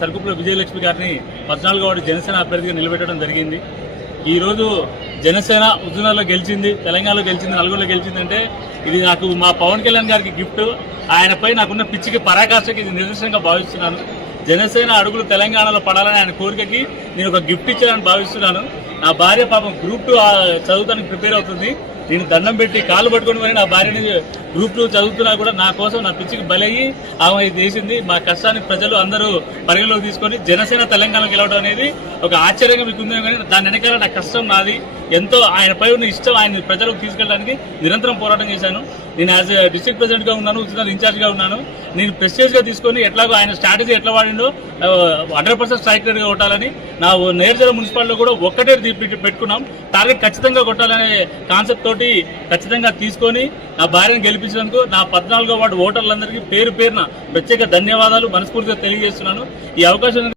సర్కుప్ల విజయలక్ష్మి గారిని 14వ వార్డు జనసేన అభ్యర్థిగా నిలబెట్టడం జరిగింది. ఈరోజు జనసేన హుజూర్నగర్లో గెలిచింది, తెలంగాణలో గెలిచింది, నల్గొండలో గెలిచిందంటే ఇది నాకు మా పవన్ కళ్యాణ్ గారికి గిఫ్ట్. ఆయనపై నాకున్న పిచ్చికి పరాకాష్ఠకి ఇది నిదర్శనంగా భావిస్తున్నాను. జనసేన అడుగులు తెలంగాణలో పడాలని ఆయన కోరికకి నేను ఒక గిఫ్ట్ ఇచ్చానని భావిస్తున్నాను. నా భార్య పాపం గ్రూప్ 2 చదువుతానికి ప్రిపేర్ అవుతుంది. నేను దండం పెట్టి కాళ్ళు పట్టుకుని మరి నా భార్యని గ్రూప్ 2 చదువుతున్నా కూడా నా కోసం నా పిచ్చికి బలయ్యి ఆమె ఇది చేసింది. మా కష్టాన్ని ప్రజలు అందరూ పరిగణలోకి తీసుకొని జనసేన తెలంగాణ గెలవడం అనేది ఒక ఆశ్చర్యంగా మీకు ఉంది. కానీ దాని వెనకాల నా కష్టం నాది, ఎంతో ఆయనపై ఉన్న ఇష్టం ఆయన ప్రజలకు తీసుకెళ్ళడానికి నిరంతరం పోరాటం చేశాను. నేను యాజ్ డిస్ట్రిక్ట్ ప్రెసిడెంట్గా ఉన్నాను, హుజూర్నగర్ ఇన్ఛార్జ్గా ఉన్నాను. నేను ప్రెస్టేజ్గా తీసుకొని ఎట్లాగో ఆయన స్ట్రాటజీ ఎట్లా వాడిండో 100% స్ట్రైక్ రేట్గా కొట్టాలని నా నేర్జల మున్సిపాలిటీలో కూడా ఒక్కటే పెట్టుకున్నాం. టార్గెట్ ఖచ్చితంగా కొట్టాలనే కాన్సెప్ట్ తోటి ఖచ్చితంగా తీసుకొని నా భార్యను గెలిపించినందుకు నా 14వ వార్డు ఓటర్లందరికీ పేరు పేరున ప్రత్యేక ధన్యవాదాలు మనస్ఫూర్తిగా తెలియజేస్తున్నాను. ఈ అవకాశం